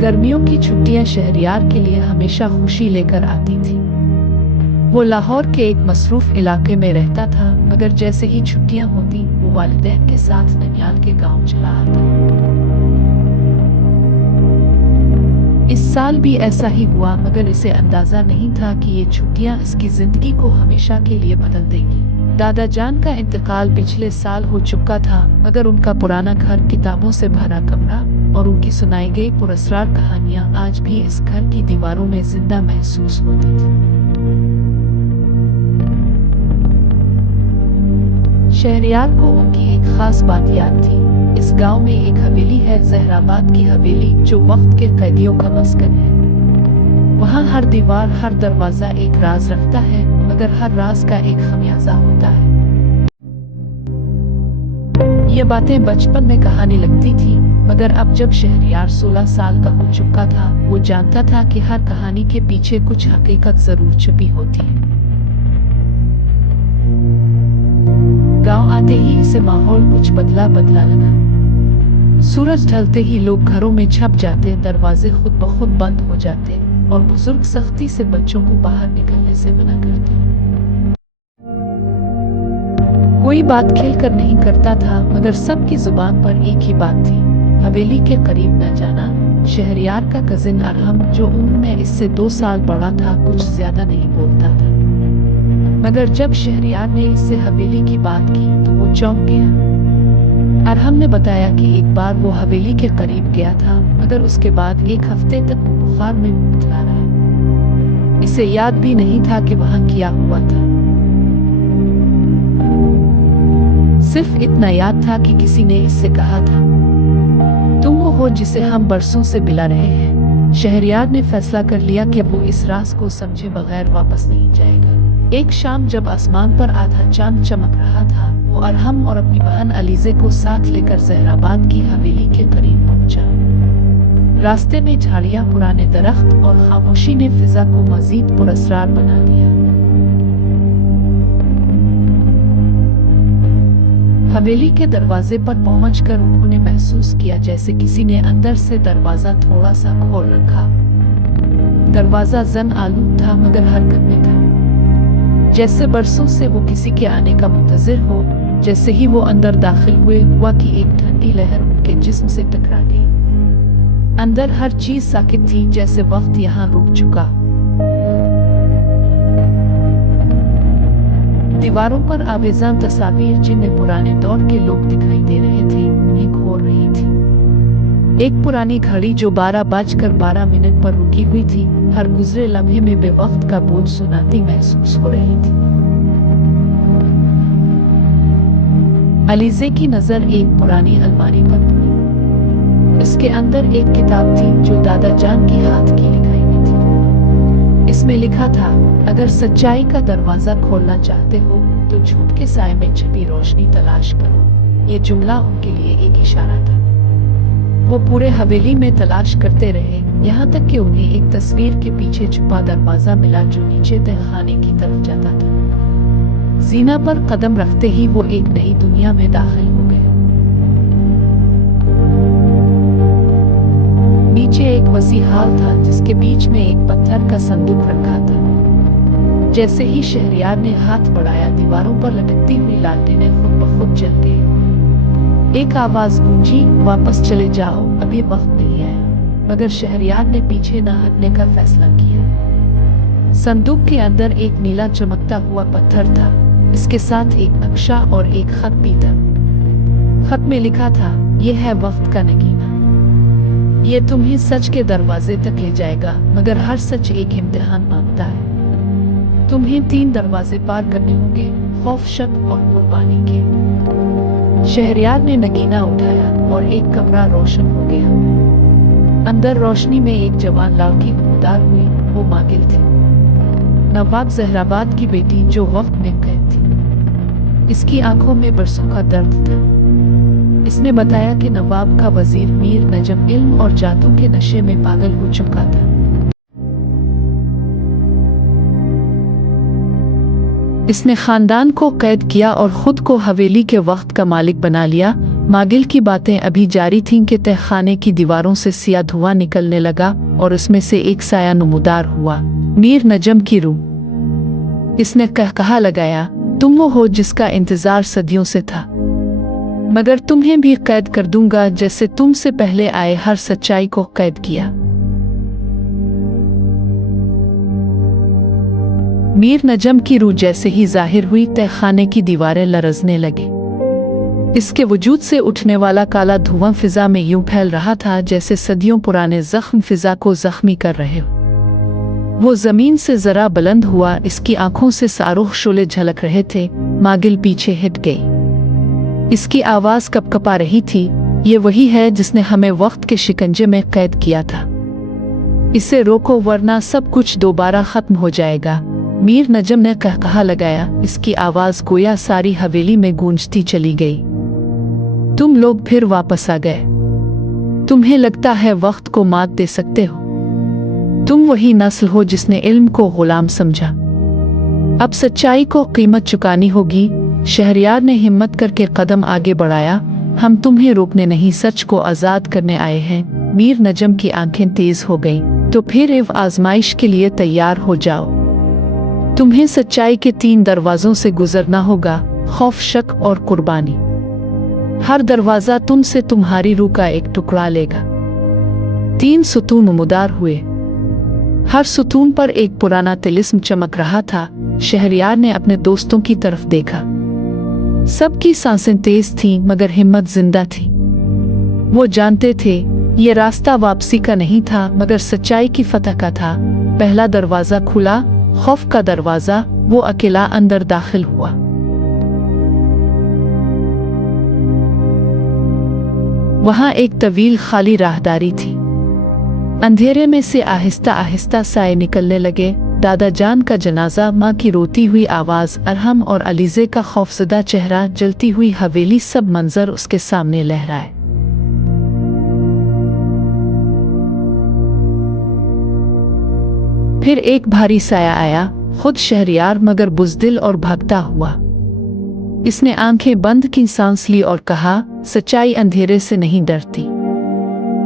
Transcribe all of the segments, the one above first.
गर्मियों की छुट्टियां शहरयार के लिए हमेशा खुशी लेकर आती थी। वो लाहौर के एक मसरूफ इलाके में रहता था, मगर जैसे ही छुट्टियां होती वो वालिदैन के साथ ननियाल के गांव चला आता। इस साल भी ऐसा ही हुआ, मगर इसे अंदाजा नहीं था कि ये छुट्टियां इसकी जिंदगी को हमेशा के लिए बदल देंगी। दादा जान का इंतकाल पिछले साल हो चुका था, मगर उनका पुराना घर, किताबों से भरा कमरा और उनकी सुनाई गई पुरस्कार कहानियां आज भी इस घर की दीवारों में जिंदा महसूस होती थी। शहरयार को उनकी एक खास बात याद थी। इस गांव में एक हवेली है, जहराबाद की हवेली, जो वक्त के कैदियों का मस्कन है। वहाँ हर दीवार, हर दरवाजा एक राज रखता है, मगर हर राज का एक खमियाजा होता है। ये बातें बचपन में कहानी लगती थी, मगर अब जब शहरयार 16 साल का हो चुका था, वो जानता था कि हर कहानी के पीछे कुछ हकीकत जरूर छुपी होती है। गांव आते ही इसे माहौल कुछ बदला बदला लगा। सूरज ढलते ही लोग घरों में छप जाते, दरवाजे खुद ब खुद बंद हो जाते और बुजुर्ग सख्ती से बच्चों को बाहर निकलने से मना करते। कोई बात खेलकर नहीं करता था, मगर सबकी जुबान पर एक ही बात थी, हवेली के करीब न जाना। शहरयार का कजिन अरहम, जो उम्र में इससे 2 साल बड़ा था, कुछ ज्यादा नहीं बोलता था, मगर जब शहरयार ने इससे हवेली की बात की तो वो चौंक गया। अरहम ने बताया कि एक बार वो हवेली के करीब गया था, मगर उसके बाद एक हफ्ते तक बुखार में मुबतला रहा। इसे याद भी नहीं था कि वहां क्या हुआ था। सिर्फ इतना याद था कि किसी ने इससे कहा था, तुम वो हो जिसे हम बरसों से बुला रहे हैं। शहरयार ने फैसला कर लिया कि वो इस राज को समझे बगैर वापस नहीं जाएगा। एक शाम जब आसमान पर आधा चांद चमक रहा था, वो अरहम और अपनी बहन अलीजे को साथ लेकर जहराबाद की हवेली के करीब पहुंचा। रास्ते में झाड़ियां, पुराने दरख्त और खामोशी ने फिजा को मजीद पुरस्कार बना दिया। हवेली के दरवाजे पर पहुंचकर उन्होंने महसूस किया जैसे किसी ने अंदर से दरवाजा थोड़ा सा खोल रखा। दरवाजा जन आलूद था, मगर हरकत में था, जैसे बरसों से वो किसी के आने का मुंतजिर हो। जैसे ही वो अंदर दाखिल हुए, हुआ कि एक ठंडी लहर उनके जिस्म से टकरा गई। अंदर हर चीज साकित थी, जैसे वक्त यहाँ रुक चुका। दीवारों पर आवेज़ां तस्वीर, जिनमें पुराने दौर के लोग दिखाई दे रहे थे, उन्हें घोर रही थी। एक पुरानी घड़ी जो 12:12 पर रुकी हुई थी, हर गुजरे लम्हे में बेवक्त का बोझ सुनाती महसूस हो रही थी। अलीजे की नजर एक पुरानी अलमारी पर पड़ी। इसके अंदर एक किताब थी जो दादा जान की हाथ की लिखाई हुई थी। इसमें लिखा था, अगर सच्चाई का दरवाजा खोलना चाहते हो तो झूठ के साए में छिपी रोशनी तलाश करो। ये जुमला उनके लिए एक इशारा था। वो पूरे हवेली में तलाश करते रहे, यहाँ तक कि उन्हें एक तस्वीर के पीछे छुपा दरवाजा मिला जो नीचे तहखाने की तरफ जाता था। जीना पर कदम रखते ही वो एक नई दुनिया में दाखिल हो गए। नीचे एक वसी हाल था, जिसके बीच में एक पत्थर का संदूक रखा था। जैसे ही शहरयार ने हाथ बढ़ाया, दीवारों पर लटकती हुई लालटेनें खुद ब खुद जल गई। एक आवाज गूंजी, वापस चले जाओ, अभी वक्त नहीं आया। मगर शहरयार ने पीछे न हटने का फैसला किया। संदूक के अंदर एक नीला चमकता हुआ पत्थर था, इसके साथ एक नक्शा और एक खत भी था। खत में लिखा था, यह है वक्त का नगीना, ये तुम्हें सच के दरवाजे तक ले जाएगा, मगर हर सच एक इम्तिहान मांगता है। तुम्हें 3 दरवाजे पार करने होंगे, खौफ, शक और कुर्बानी के। शहरयार ने नगीना उठाया और एक कमरा रोशन हो गया। अंदर रोशनी में एक जवान लड़की उतार हुई, वो मागिल थी, नवाब जहराबाद की बेटी, जो वक्त में कैद थी। इसकी आंखों में बरसों का दर्द था। इसने बताया कि नवाब का वजीर मीर नजम इल्म और जादू के नशे में पागल हो चुका था। इसने खानदान को कैद किया और खुद को हवेली के वक्त का मालिक बना लिया। मागिल की बातें अभी जारी थीं कि तहखाने की दीवारों से सिया धुआं निकलने लगा और उसमें से एक साया नमूदार हुआ। मीर नजम की रूह। इसने कहा लगाया, तुम वो हो जिसका इंतजार सदियों से था, मगर तुम्हें भी कैद कर दूंगा जैसे तुमसे पहले आए हर सच्चाई को कैद किया। मीर नजम की रूह जैसे ही जाहिर हुई, तहखाने की दीवारें लरजने लगी। इसके वजूद से उठने वाला काला धुआं फिजा में यूं फैल रहा था जैसे सदियों पुराने जख्म फिजा को जख्मी कर रहे हो। वो जमीन से जरा बुलंद हुआ, इसकी आंखों से सारोह शोले झलक रहे थे। मागिल पीछे हट गई। इसकी आवाज कपकपा रही थी, ये वही है जिसने हमें वक्त के शिकंजे में कैद किया था। इसे रोको वरना सब कुछ दोबारा खत्म हो जाएगा। मीर नजम ने कहा लगाया। इसकी आवाज गोया सारी हवेली में गूंजती चली गई। तुम लोग फिर वापस आ गए। तुम्हें लगता है वक्त को मात दे सकते हो। तुम वही नस्ल हो जिसने इल्म को गुलाम समझा। अब सच्चाई को कीमत चुकानी होगी। शहरयार ने हिम्मत करके कदम आगे बढ़ाया। हम तुम्हें रोकने नहीं, सच को आजाद करने आए हैं। मीर नजम की आंखें तेज हो गईं। तो फिर इस आजमाइश के लिए तैयार हो जाओ। तुम्हें सच्चाई के 3 दरवाजों से गुजरना होगा, खौफ, शक और कुर्बानी। हर दरवाजा तुमसे तुम्हारी रूह का एक टुकड़ा लेगा। 3 सुतून नमूदार हुए। हर सुतून पर एक पुराना तिलिस्म चमक रहा था। शहरयार ने अपने दोस्तों की तरफ देखा। सबकी सांसें तेज थीं, मगर हिम्मत जिंदा थी। वो जानते थे ये रास्ता वापसी का नहीं था, मगर सच्चाई की फतह का था। पहला दरवाजा खुला, खौफ का दरवाजा। वो अकेला अंदर दाखिल हुआ। वहां एक तवील खाली राहदारी थी। अंधेरे में से आहिस्ता आहिस्ता साए निकलने लगे। दादा जान का जनाजा, माँ की रोती हुई आवाज, अरहम और अलीजे का खौफजदा चेहरा, जलती हुई हवेली, सब मंजर उसके सामने लहराए। फिर एक भारी साया आया, खुद शहरयार, मगर बुज़दिल और भागता हुआ। इसने आंखें बंद की, सांस ली और कहा, सच्चाई अंधेरे से नहीं डरती,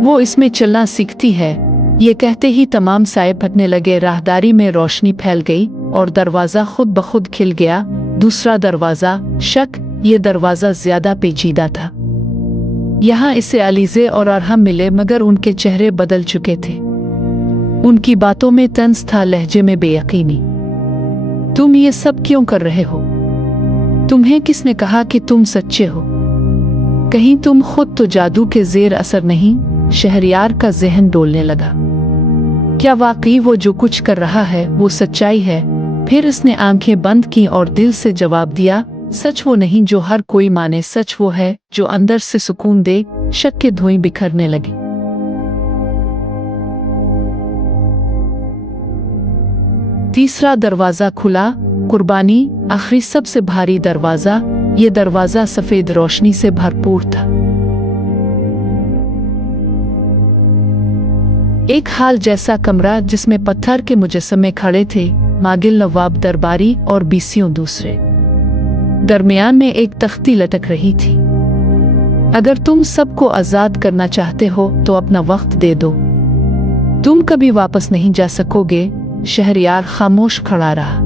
वो इसमें चलना सीखती है। ये कहते ही तमाम साए फटने लगे। राहदारी में रोशनी फैल गई और दरवाजा खुद ब खुद खिल गया। दूसरा दरवाजा, शक। ये दरवाजा ज्यादा पेचीदा था। यहाँ इसे अलीजे और अरहम मिले, मगर उनके चेहरे बदल चुके थे। उनकी बातों में तंज था, लहजे में बेयकीनी। तुम ये सब क्यों कर रहे हो? तुम्हें किसने कहा कि तुम सच्चे हो? कहीं तुम खुद तो जादू के जेर असर नहीं? शहरयार का जहन डोलने लगा। क्या वाकई वो जो कुछ कर रहा है वो सच्चाई है? फिर उसने आंखें बंद की और दिल से जवाब दिया, सच वो नहीं जो हर कोई माने, सच वो है जो अंदर से सुकून दे। शक के धुएं बिखरने लगे। तीसरा दरवाजा खुला, कुर्बानी। आखिरी सबसे भारी दरवाजा। ये दरवाजा सफेद रोशनी से भरपूर था। एक हाल जैसा कमरा जिसमें पत्थर के मुजस्समे खड़े थे, मागिल, नवाब दरबारी और 20 दूसरे। दरमियान में एक तख्ती लटक रही थी। अगर तुम सबको आजाद करना चाहते हो तो अपना वक्त दे दो। तुम कभी वापस नहीं जा सकोगे। शहरयार खामोश खड़ा रहा।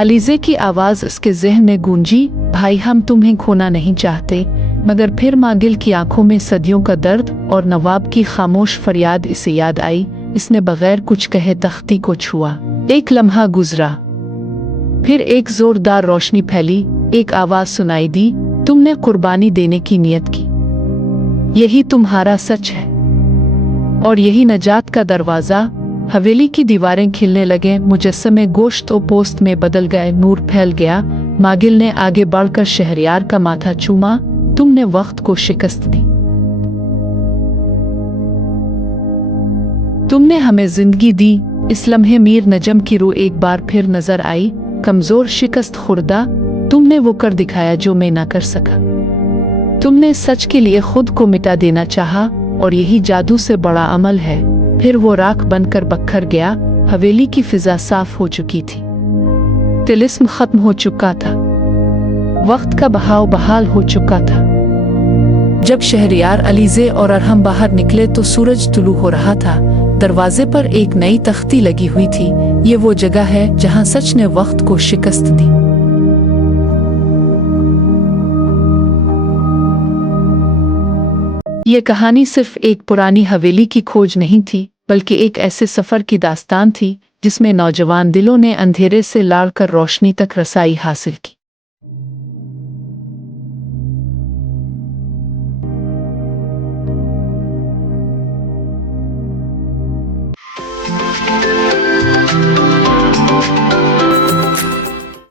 अलीजे की आवाज उसके जहन में गूंजी, भाई, हम तुम्हें खोना नहीं चाहते। मगर फिर मागिल की आंखों में सदियों का दर्द और नवाब की खामोश फरियाद इसे याद आई। इसने बगैर कुछ कहे तख्ती को छुआ। एक लम्हा गुजरा, फिर एक जोरदार रोशनी फैली। एक आवाज सुनाई दी, तुमने कुर्बानी देने की नियत की। यही तुम्हारा सच है और यही नजात का दरवाजा। हवेली की दीवारें खिलने लगे। मुजस्समे गोश्त और पोस्त में बदल गए। नूर फैल गया। मागिल ने आगे बढ़कर शहरयार का माथा चूमा। तुमने वक्त को शिकस्त दी। तुमने हमें जिंदगी दी। इस लम्हे मीर नजम की रूह एक बार फिर नजर आई, कमजोर, शिकस्त खुर्दा। तुमने वो कर दिखाया जो मैं ना कर सका। तुमने सच के लिए खुद को मिटा देना चाहा, और यही जादू से बड़ा अमल है। फिर वो राख बनकर बखर गया। हवेली की फिजा साफ हो चुकी थी। तिलिस्म खत्म हो चुका था। वक्त का बहाव बहाल हो चुका था। जब शहरयार अलीज़े और अरहम बाहर निकले तो सूरज तुलू हो रहा था। दरवाजे पर एक नई तख्ती लगी हुई थी। ये वो जगह है जहां सच ने वक्त को शिकस्त दी। ये कहानी सिर्फ एक पुरानी हवेली की खोज नहीं थी, बल्कि एक ऐसे सफर की दास्तान थी जिसमें नौजवान दिलों ने अंधेरे से लाड़ कर रोशनी तक रसाई हासिल की।